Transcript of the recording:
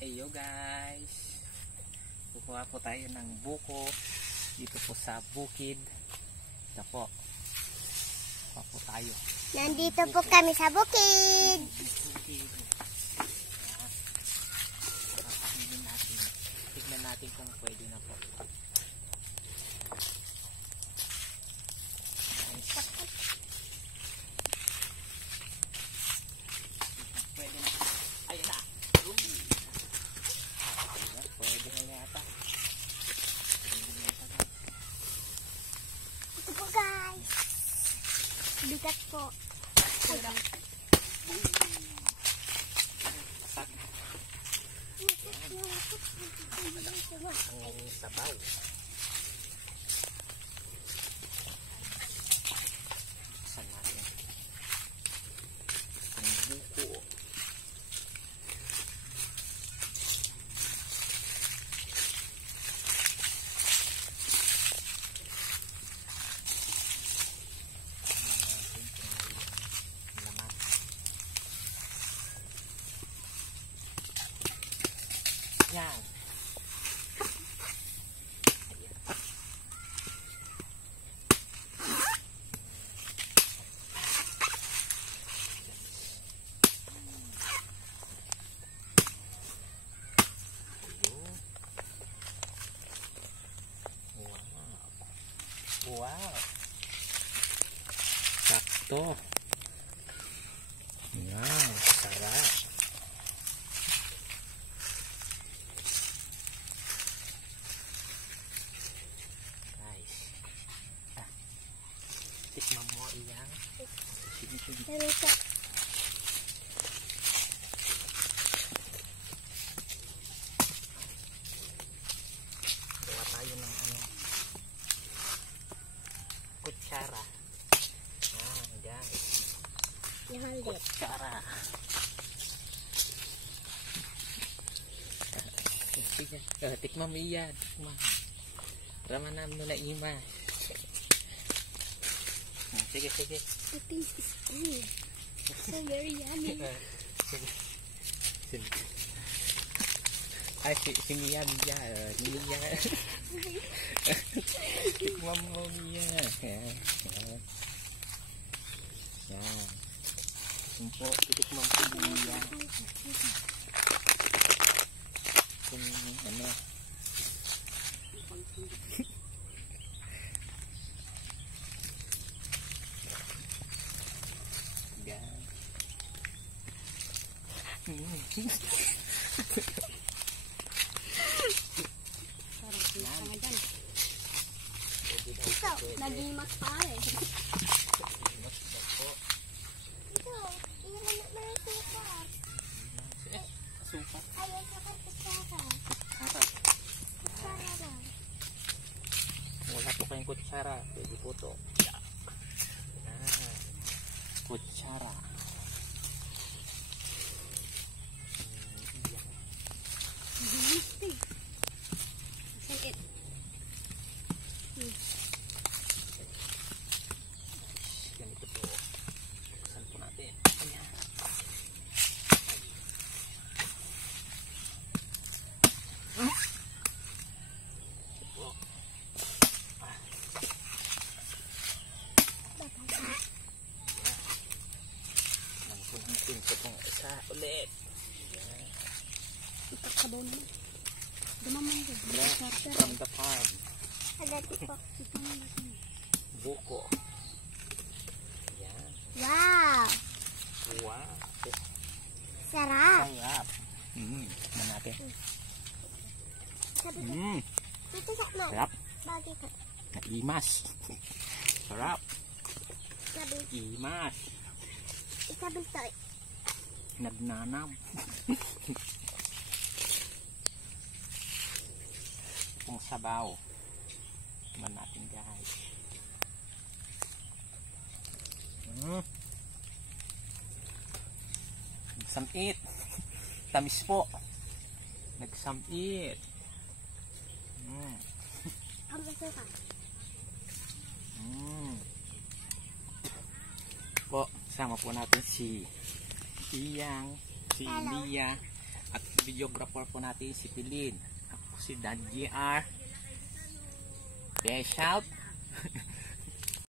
Ayo guys, kukuha po tayo ng buko dito po sa bukid. Ito po, kukuha po tayo. Nandito po kami sa bukid. Tignan natin kung pwede na po. Pwede na. Ayun na. Pwede na yata. Ito po guys. Bigat po. Ang sabaw. Buksan natin. Ang buko. Yan. Wow. Sakto. Wow, sarap. Guys. Tikman mo iyan. Sige. Gawa tayo ng kutsara. Guys. Kutsara. Tikman mo iyan. Tikman. Ramanan mo na ima. Sige. The taste is good. So very yummy. Sige. Ay, si Mia. Tikman mo, Mia. Yan. Sumpo, titikman po, Mia. Kung ano. Yan. Ito, naging mas pare. Ito, ilan na may sukar. Sukar. Ayaw sa kutsara. Kutsara lang. Wala po kayong kutsara. Pwede po ito. Kutsara. Ganito po. Buksan po natin. Ayan. Nangkunting ko pong isa ulit. Itak ka doon. Dumaman ko. From the farm. Agad po. Buko. Yan. Wow! Wow. Sarap! Sarap. Tignan natin. Sabi ko, ito sa man. Sarap. Bagay ka. Naimas. Sarap. Sabi, Imas. isabi ito. Nagnanam. Kung sabaw. Tignan natin guys. Nagsamit. Tamis po. Nagsamit. Ang gusto ka. Po, sama po natin si Iyang, si Hello. Mia, At videographer po natin si Pilin. Ako si Dan GR. Okay, shout.